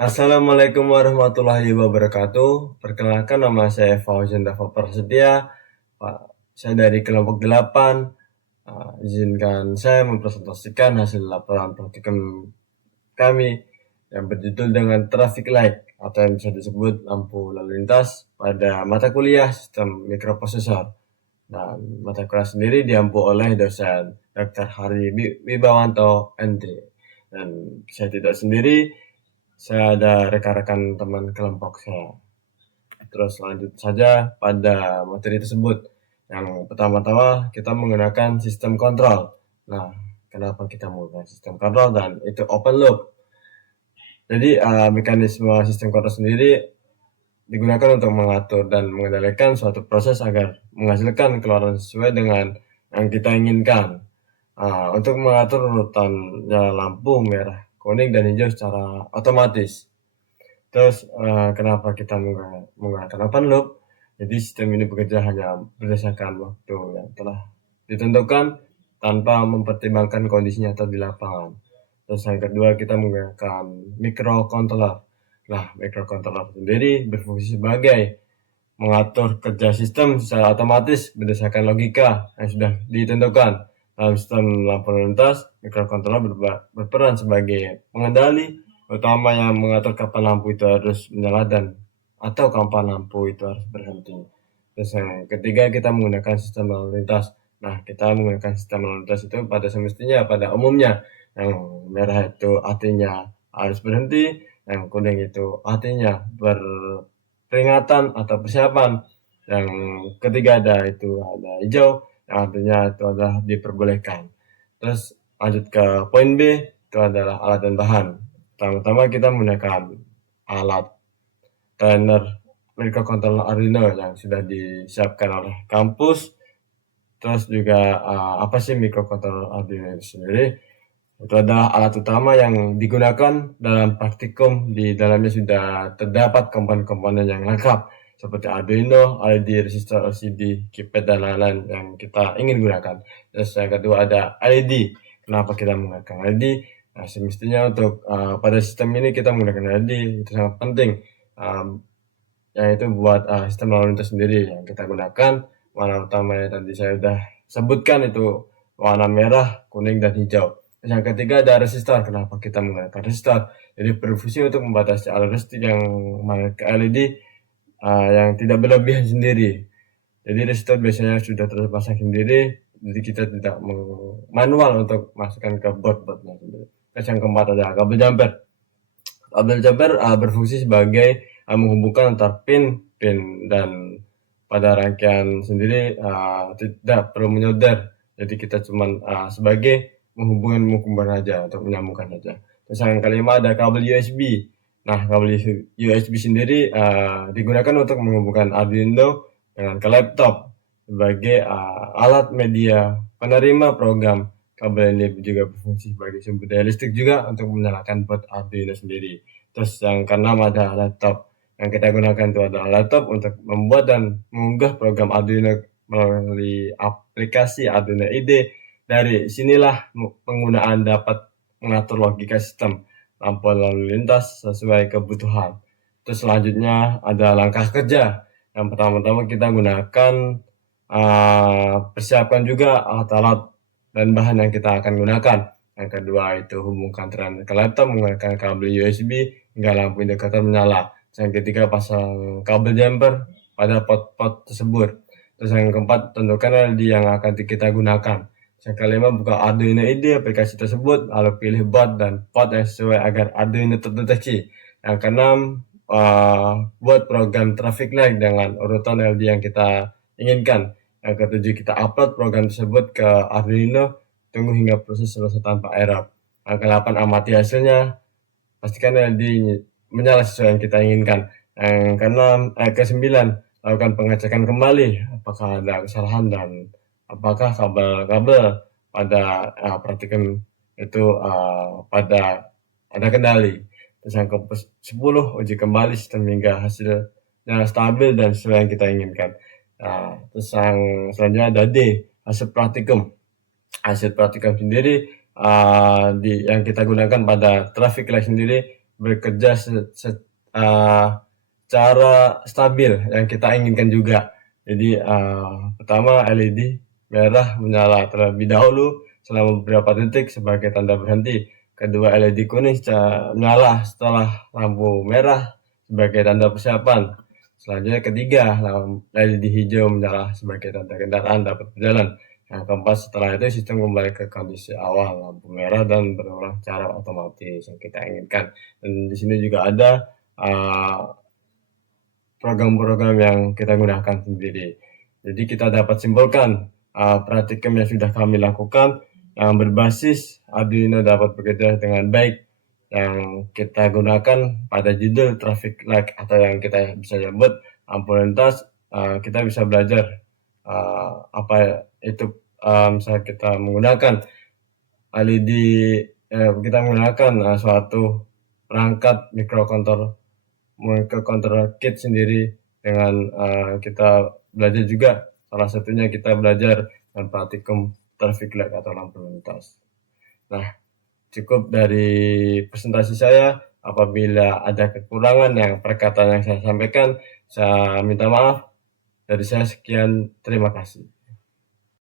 Assalamualaikum warahmatullahi wabarakatuh. Perkenalkan nama saya Fauzan Dava Prasetya. Saya dari kelompok 8. Izinkan saya mempresentasikan hasil laporan praktikum kami yang berjudul dengan traffic light atau yang bisa disebut lampu lalu lintas pada mata kuliah sistem mikroprosesor. Dan mata kuliah sendiri diampu oleh dosen Dr. Hari Wibawanto ND. Dan saya tidak sendiri, saya ada rekan-rekan teman kelompok saya. Terus lanjut saja pada materi tersebut. Yang pertama-tama kita menggunakan sistem kontrol. Nah, kenapa kita menggunakan sistem kontrol dan itu open loop? Jadi mekanisme sistem kontrol sendiri digunakan untuk mengatur dan mengendalikan suatu proses agar menghasilkan keluaran sesuai dengan yang kita inginkan. Untuk mengatur urutan lampu merah, kuning, dan hijau secara otomatis. Terus kenapa kita menggunakan open loop? Jadi sistem ini bekerja hanya berdasarkan waktu yang telah ditentukan tanpa mempertimbangkan kondisi nyata di lapangan. Terus yang kedua kita menggunakan microcontroller. Nah, microcontroller sendiri berfungsi sebagai mengatur kerja sistem secara otomatis berdasarkan logika yang sudah ditentukan. Dalam sistem lampu lalu lintas, microcontroller berperan sebagai pengendali utama yang mengatur kapan lampu itu harus menyala dan atau kapan lampu itu harus berhenti. Terus yang ketiga kita menggunakan sistem lalu lintas. Nah, kita menggunakan sistem lalu lintas itu pada semestinya, pada umumnya. Yang merah itu artinya harus berhenti, yang kuning itu artinya peringatan atau persiapan. Yang ketiga ada hijau, yang artinya itu adalah diperbolehkan. Terus lanjut ke poin B, itu adalah alat dan bahan. Pertama-tama kita menggunakan alat trainer microcontroller Arduino yang sudah disiapkan oleh kampus. Terus juga apa sih microcontroller Arduino itu sendiri? Itu adalah alat utama yang digunakan dalam praktikum. Di dalamnya sudah terdapat komponen-komponen yang lengkap seperti Arduino, LED, resistor LCD, keypad, dan lain-lain yang kita ingin gunakan. Terus yang kedua ada LED. Kenapa kita menggunakan LED? Nah, semestinya untuk pada sistem ini kita menggunakan LED itu sangat penting. Yaitu buat sistem lalu lintas sendiri yang kita gunakan. Warna utamanya tadi saya sudah sebutkan itu warna merah, kuning, dan hijau. Yang ketiga ada resistor. Kenapa kita menggunakan resistor? Jadi berfungsi untuk membatasi alur listrik yang ke LED yang tidak berlebihan sendiri. Jadi resistor biasanya sudah terpasang sendiri, jadi kita tidak manual untuk masukkan ke board-boardnya sendiri. Terus yang keempat ada kabel jumper. Kabel jumper berfungsi sebagai menghubungkan antar pin dan pada rangkaian sendiri tidak perlu menyodar. Jadi kita cuma sebagai menghubungkan saja untuk menyambungkan saja. Terus yang kelima ada kabel USB. Nah, kabel USB sendiri digunakan untuk menghubungkan Arduino dengan ke laptop sebagai alat media penerima program. Kabel ini juga berfungsi sebagai sumber daya listrik juga untuk menyalakan board Arduino sendiri. Terus yang keenam ada laptop. Yang kita gunakan itu adalah laptop untuk membuat dan mengunggah program Arduino melalui aplikasi Arduino IDE. Dari sinilah penggunaan dapat mengatur logika sistem lampu lalu lintas sesuai kebutuhan. Terus selanjutnya ada langkah kerja. Yang pertama-tama kita gunakan persiapkan juga alat-alat dan bahan yang kita akan gunakan. Yang kedua itu hubungkan trainer ke laptop menggunakan kabel USB hingga lampu indikator menyala. Yang ketiga pasang kabel jumper pada pot-pot tersebut. Terus yang keempat tentukan LED yang akan kita gunakan. Yang kelima buka Arduino IDE aplikasi tersebut, lalu pilih board dan pot yang sesuai agar Arduino terdeteksi. Yang keenam buat program traffic light dengan urutan LED yang kita inginkan. Yang ketujuh kita upload program tersebut ke Arduino, tunggu hingga proses selesai tanpa error. Yang ke-8 amati hasilnya, pastikan LED menyala sesuai yang kita inginkan. Yang ke-9 lakukan pengecekan kembali apakah ada kesalahan dan apakah kabel-kabel pada praktikum itu pada ada kendali. Terus yang ke-10 uji kembali sistem hingga hasilnya stabil dan sesuai yang kita inginkan. Terus yang selanjutnya ada D, hasil praktikum. Hasil praktikum sendiri yang kita gunakan pada traffic light sendiri bekerja secara stabil yang kita inginkan juga. Jadi pertama LED merah menyala terlebih dahulu selama beberapa detik sebagai tanda berhenti. Kedua LED kuning menyala setelah lampu merah sebagai tanda persiapan. Selanjutnya ketiga LED hijau menyala sebagai tanda kendaraan dapat berjalan. Yang keempat setelah itu sistem kembali ke kondisi awal lampu merah dan berulang secara otomatis yang kita inginkan. Dan di sini juga ada program-program yang kita gunakan sendiri. Jadi kita dapat simpulkan praktikum yang sudah kami lakukan yang berbasis Arduino dapat bekerja dengan baik, yang kita gunakan pada judul traffic light atau yang kita bisa sebut lampu lintas. Kita bisa belajar apa itu misalnya kita menggunakan LED, kita menggunakan suatu perangkat microcontroller kit sendiri dengan kita belajar juga, salah satunya kita belajar dengan praktikum traffic light atau lampu lintas. Nah, cukup dari presentasi saya. Apabila ada kekurangan yang perkataan yang saya sampaikan, saya minta maaf. Dari saya sekian, terima kasih.